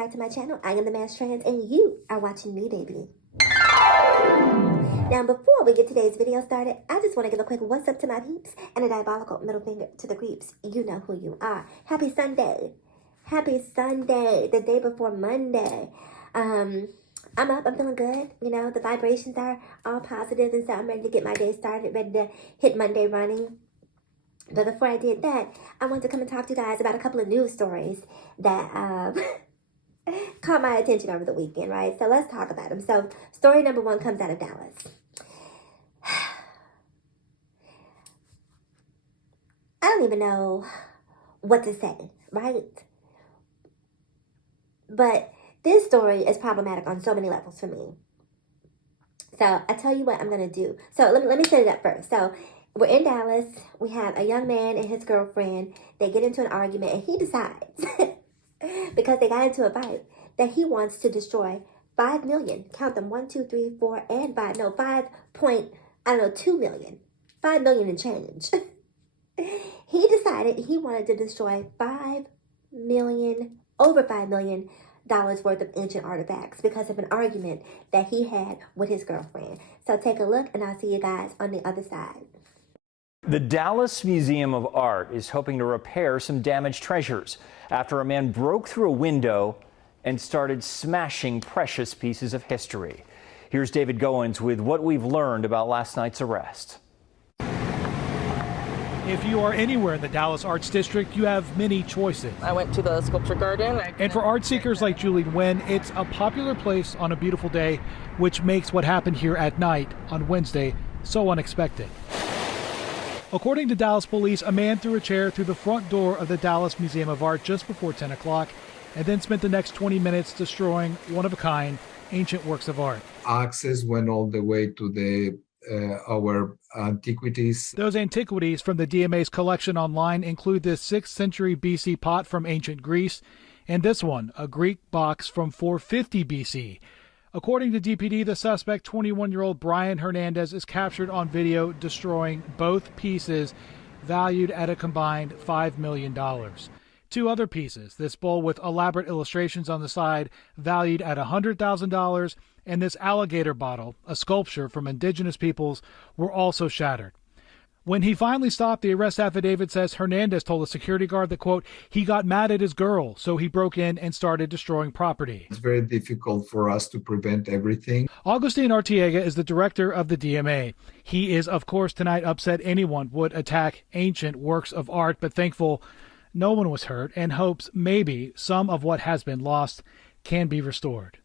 back to my channel. I am the Mass Trans, and you are watching me, baby. Now, before we get today's video started, I just want to give a quick what's up to my peeps and a diabolical middle finger to the creeps. You know who you are. Happy Sunday. Happy Sunday, the day before Monday. I'm up, I'm feeling good. You know, the vibrations are all positive, and so I'm ready to get my day started, ready to hit Monday running. But before I did that, I wanted to come and talk to you guys about a couple of news stories that caught my attention over the weekend, right? So let's talk about them. So story number one comes out of Dallas. I don't even know what to say, right? But this story is problematic on so many levels for me. So I tell you what I'm going to do. So let me set it up first. So we're in Dallas. We have a young man and his girlfriend. They get into an argument, and he decides, because they got into a fight, that he wants to destroy 5 million. Count them, 1, 2, 3, 4, and 5. No, 2 million. 5 million and change. He decided he wanted to destroy over $5 million worth of ancient artifacts because of an argument that he had with his girlfriend. So take a look, and I'll see you guys on the other side. The Dallas Museum of Art is hoping to repair some damaged treasures after a man broke through a window and started smashing precious pieces of history. Here's David Goins with what we've learned about last night's arrest. If you are anywhere in the Dallas Arts District, you have many choices. I went to the sculpture garden. And for art seekers like Julie Nguyen, it's a popular place on a beautiful day, which makes what happened here at night on Wednesday so unexpected. According to Dallas police, a man threw a chair through the front door of the Dallas Museum of Art just before 10 o'clock and then spent the next 20 minutes destroying one-of-a-kind ancient works of art. Access went all the way to our antiquities. Those antiquities from the DMA's collection online include this 6th century BC pot from ancient Greece and this one, a Greek box from 450 BC. According to DPD, the suspect, 21-year-old Brian Hernandez, is captured on video destroying both pieces valued at a combined $5 million. 2 other pieces, this bowl with elaborate illustrations on the side valued at $100,000, and this alligator bottle, a sculpture from indigenous peoples, were also shattered. When he finally stopped, the arrest affidavit says Hernandez told a security guard that, quote, he got mad at his girl, so he broke in and started destroying property. It's very difficult for us to prevent everything. Augustine Artiega is the director of the DMA. He is, of course, tonight upset anyone would attack ancient works of art, but thankful no one was hurt and hopes maybe some of what has been lost can be restored.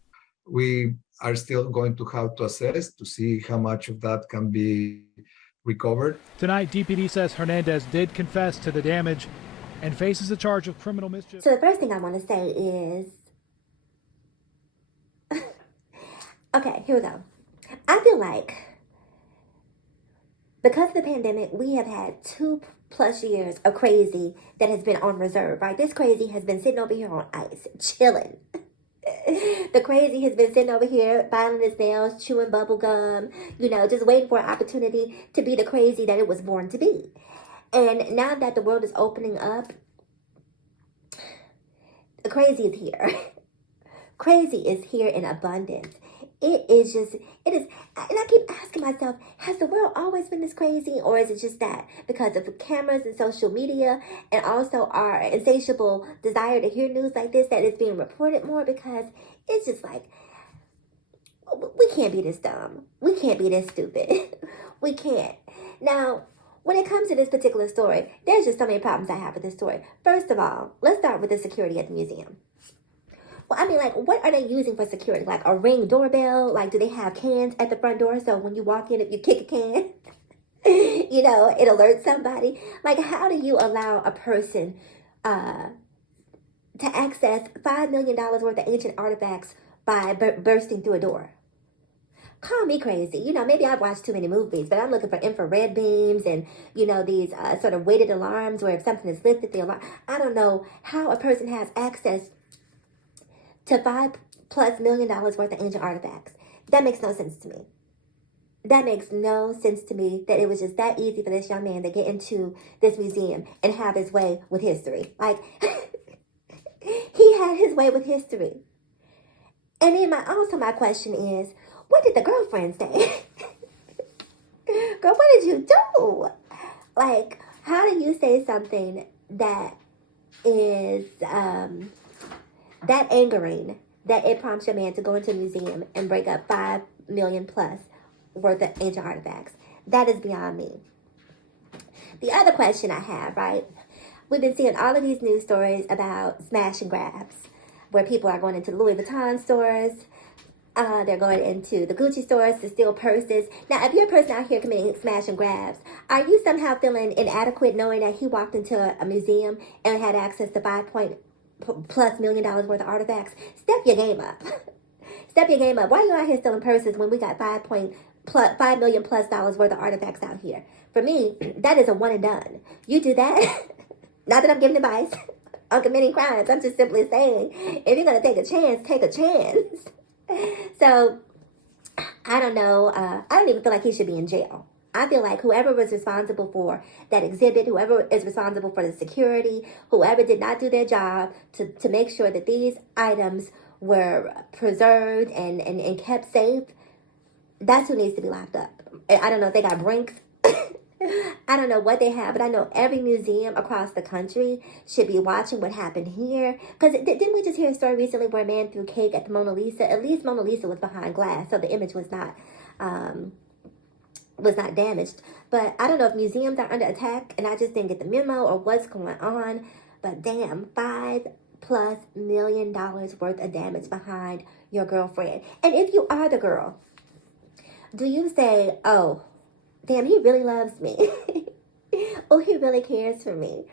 We are still going to have to assess to see how much of that can be recovered. Tonight, DPD says Hernandez did confess to the damage and faces a charge of criminal mischief. So the first thing I want to say is, okay, here we go. I feel like because of the pandemic, we have had 2+ years of crazy that has been on reserve, right? This crazy has been sitting over here on ice, chilling. The crazy has been sitting over here, filing his nails, chewing bubble gum, you know, just waiting for an opportunity to be the crazy that it was born to be. And now that the world is opening up, the crazy is here. Crazy is here in abundance. It is, and I keep asking myself, has the world always been this crazy, or is it just that because of the cameras and social media and also our insatiable desire to hear news like this that is being reported more? Because it's just like, we can't be this dumb. We can't be this stupid. We can't. Now, when it comes to this particular story, there's just so many problems I have with this story. First of all, let's start with the security at the museum. Well, I mean, like, what are they using for security? Like a Ring doorbell? Like, do they have cans at the front door so when you walk in, if you kick a can, you know, it alerts somebody? Like, how do you allow a person to access $5 million worth of ancient artifacts by bursting through a door? Call me crazy. You know, maybe I've watched too many movies, but I'm looking for infrared beams and, you know, these sort of weighted alarms where if something is lifted, the alarm. I don't know how a person has access to $5+ million worth of ancient artifacts. That makes no sense to me. That makes no sense to me that it was just that easy for this young man to get into this museum and have his way with history. Like, He had his way with history. And then my question is, what did the girlfriend say? Girl, what did you do? Like, how do you say something that is that angering that it prompts your man to go into a museum and break up 5 million plus worth of ancient artifacts? That is beyond me. The other question I have, right? We've been seeing all of these news stories about smash and grabs, where people are going into Louis Vuitton stores. They're going into the Gucci stores to steal purses. Now, if you're a person out here committing smash and grabs, are you somehow feeling inadequate knowing that he walked into a museum and had access to $5+ million worth of artifacts? Step your game up. Step your game up. Why are you out here stealing purses when we got $5 million plus worth of artifacts out here? For me, that is a one and done. You do that. Not that I'm giving advice on committing crimes. I'm just simply saying, if you're going to take a chance, take a chance. So, I don't know. I don't even feel like he should be in jail. I feel like whoever was responsible for that exhibit, whoever is responsible for the security, whoever did not do their job to make sure that these items were preserved and kept safe, that's who needs to be locked up. I don't know if they got brinks. I don't know what they have, but I know every museum across the country should be watching what happened here. Because didn't we just hear a story recently where a man threw cake at the Mona Lisa? At least Mona Lisa was behind glass, so the image was not damaged. But I don't know if museums are under attack, and I just didn't get the memo or what's going on. But damn, $5+ million worth of damage behind your girlfriend. And if you are the girl, do you say, oh, damn, he really loves me. Oh, he really cares for me.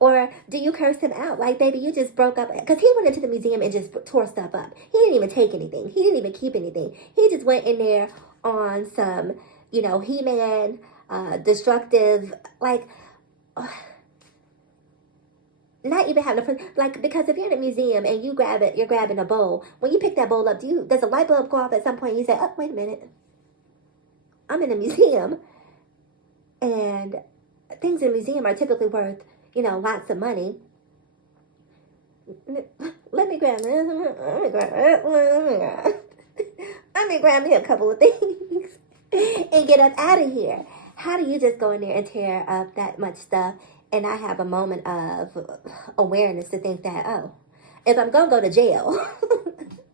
Or do you curse him out? Like, baby, you just broke up. Because he went into the museum and just tore stuff up. He didn't even take anything. He didn't even keep anything. He just went in there on some, He-Man, destructive, like, not even having a, like, because if you're in a museum and you grab it, you're grabbing a bowl. When you pick that bowl up, does a light bulb go off at some point and you say, oh, wait a minute. I'm in a museum. And things in a museum are typically worth, lots of money. Let me grab me a couple of things and get up out of here. How do you just go in there and tear up that much stuff and not have a moment of awareness to think that, oh, if I'm going to go to jail,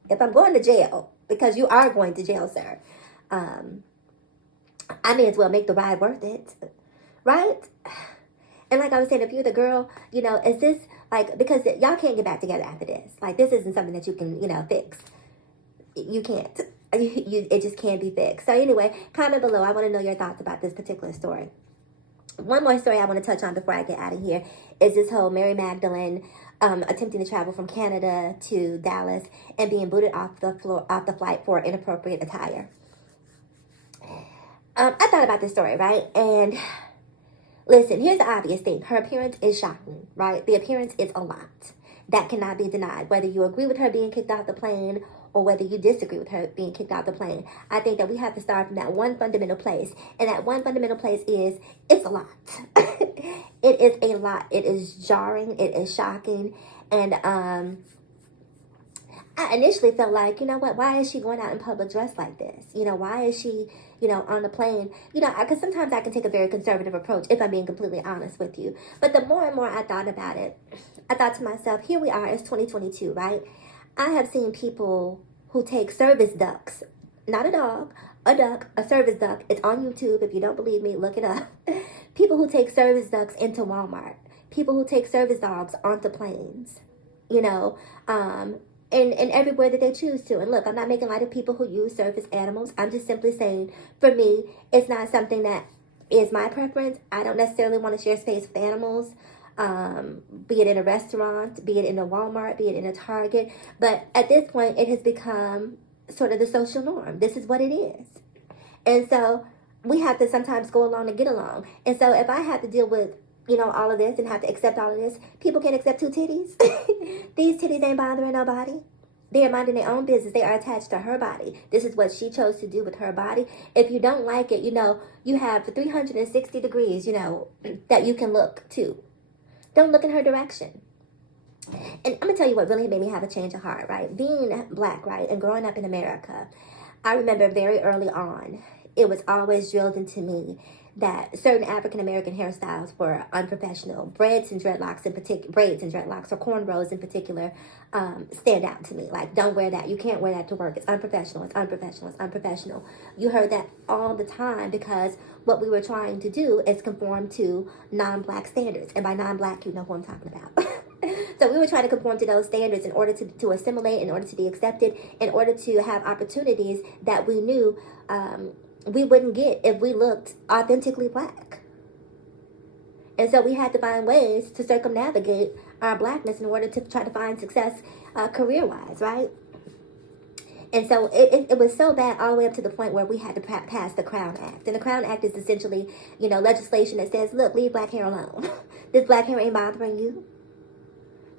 if I'm going to jail, because you are going to jail, sir, I may as well make the ride worth it, right? And like I was saying, if you're the girl, is this, like, because y'all can't get back together after this. Like, this isn't something that you can, fix. You can't. It just can't be fixed. So anyway, comment below. I want to know your thoughts about this particular story. One more story I want to touch on before I get out of here is this whole Mary Magdalene attempting to travel from Canada to Dallas and being booted off the flight for inappropriate attire. I thought about this story, right? And listen, here's the obvious thing. Her appearance is shocking, right? The appearance is a lot. That cannot be denied. Whether you agree with her being kicked off the plane or whether you disagree with her being kicked off the plane, I think that we have to start from that one fundamental place. And that one fundamental place is, it's a lot. It is a lot. It is jarring. It is shocking. And I initially felt like, why is she going out in public dressed like this? Why is she, on the plane? Because sometimes I can take a very conservative approach, if I'm being completely honest with you. But the more and more I thought about it, I thought to myself, here we are, it's 2022, right? I have seen people who take service ducks, not a dog, a duck, a service duck. It's on YouTube. If you don't believe me, look it up. People who take service ducks into Walmart. People who take service dogs onto planes, and everywhere that they choose to. And look, I'm not making light of people who use service animals. I'm just simply saying, for me, it's not something that is my preference. I don't necessarily want to share space with animals, be it in a restaurant, be it in a Walmart, be it in a Target. But at this point, it has become sort of the social norm. This is what it is. And so we have to sometimes go along to get along. And so if I have to deal with all of this and have to accept all of this, people can't accept two titties. These titties ain't bothering nobody. They are minding their own business. They are attached to her body. This is what she chose to do with her body. If you don't like it, you have 360 degrees, that you can look to. Don't look in her direction. And I'm gonna tell you what really made me have a change of heart, right? Being black, right, and growing up in America, I remember very early on, it was always drilled into me that certain African American hairstyles were unprofessional. Braids and dreadlocks in particular, braids and dreadlocks or cornrows in particular, stand out to me. Like, don't wear that. You can't wear that to work. It's unprofessional. It's unprofessional. It's unprofessional. You heard that all the time because what we were trying to do is conform to non-black standards. And by non-black, you know who I'm talking about. So we were trying to conform to those standards in order to assimilate, in order to be accepted, in order to have opportunities that we knew we wouldn't get if we looked authentically black. And so we had to find ways to circumnavigate our blackness in order to try to find success career-wise, right? And so it was so bad all the way up to the point where we had to pass the Crown Act. And the Crown Act is essentially, legislation that says, look, leave black hair alone. This black hair ain't bothering you.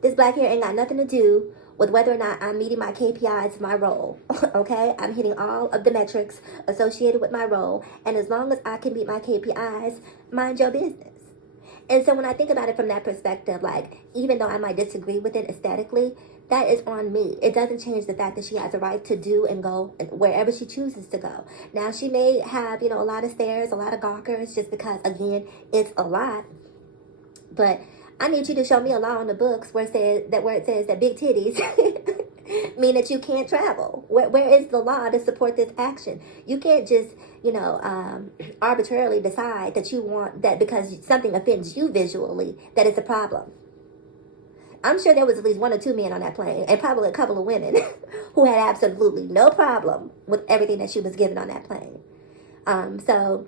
This black hair ain't got nothing to do with whether or not I'm meeting my KPIs, my role, okay? I'm hitting all of the metrics associated with my role, and as long as I can meet my KPIs, mind your business. And so when I think about it from that perspective, like, even though I might disagree with it aesthetically, that is on me. It doesn't change the fact that she has a right to do and go wherever she chooses to go. Now, she may have, a lot of stares, a lot of gawkers, just because, again, it's a lot, but I need you to show me a law in the books where it says that big titties mean that you can't travel. Where is the law to support this action? You can't just, arbitrarily decide that you want that because something offends you visually, that it's a problem. I'm sure there was at least 1 or 2 men on that plane, and probably a couple of women who had absolutely no problem with everything that she was given on that plane. So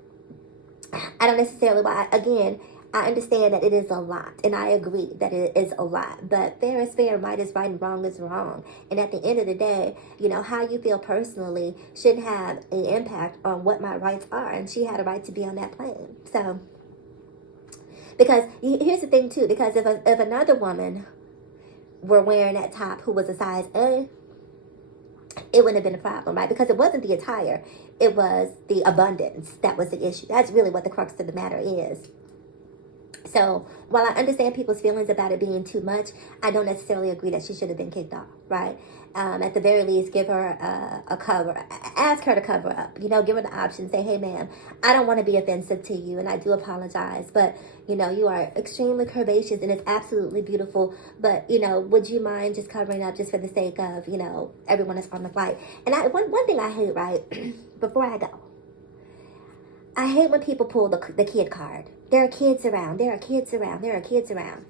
I don't necessarily, again, I understand that it is a lot, and I agree that it is a lot, but fair is fair, right is right, and wrong is wrong. And at the end of the day, how you feel personally should have an impact on what my rights are, and she had a right to be on that plane. So, because here's the thing too, because if another woman were wearing that top who was a size A, it wouldn't have been a problem, right? Because it wasn't the attire, it was the abundance that was the issue. That's really what the crux of the matter is. So while I understand people's feelings about it being too much, I don't necessarily agree that she should have been kicked off, right? At the very least, give her a cover. Ask her to cover up. Give her the option. Say, hey, ma'am, I don't want to be offensive to you, and I do apologize. But, you are extremely curvaceous, and it's absolutely beautiful. But, would you mind just covering up just for the sake of, everyone that's on the flight? And one thing I hate, right, before I go, I hate when people pull the kid card. There are kids around. There are kids around. There are kids around.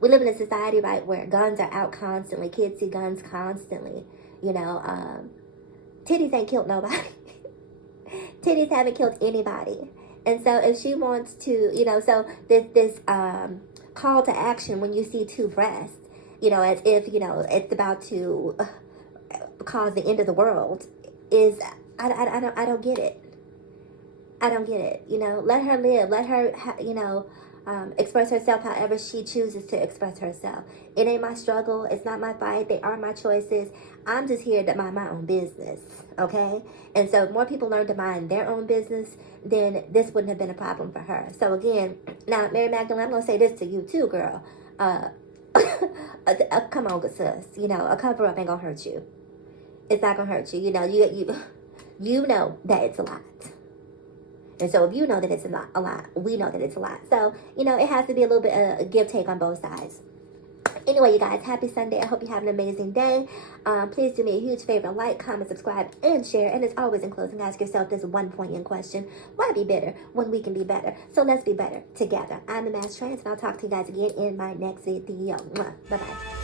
We live in a society, right, where guns are out constantly. Kids see guns constantly. Titties ain't killed nobody. Titties haven't killed anybody. And so if she wants to, so this call to action when you see 2 breasts, as if, it's about to cause the end of the world, is, I don't get it. I don't get it. Let her live. Let her, express herself however she chooses to express herself. It ain't my struggle. It's not my fight. They are my choices. I'm just here to mind my own business, okay? And so if more people learn to mind their own business, then this wouldn't have been a problem for her. So again, now, Mary Magdalene, I'm going to say this to you too, girl. Come on, good sis. A cover-up ain't going to hurt you. It's not going to hurt you. You know that it's a lot. And so if you know that it's a lot, we know that it's a lot. So, it has to be a little bit of a give-take on both sides. Anyway, you guys, happy Sunday. I hope you have an amazing day. Please do me a huge favor. Like, comment, subscribe, and share. And as always, in closing, ask yourself this one poignant question. Why be bitter when we can be better? So let's be better together. I'm the Mass Trans, and I'll talk to you guys again in my next video. Bye-bye.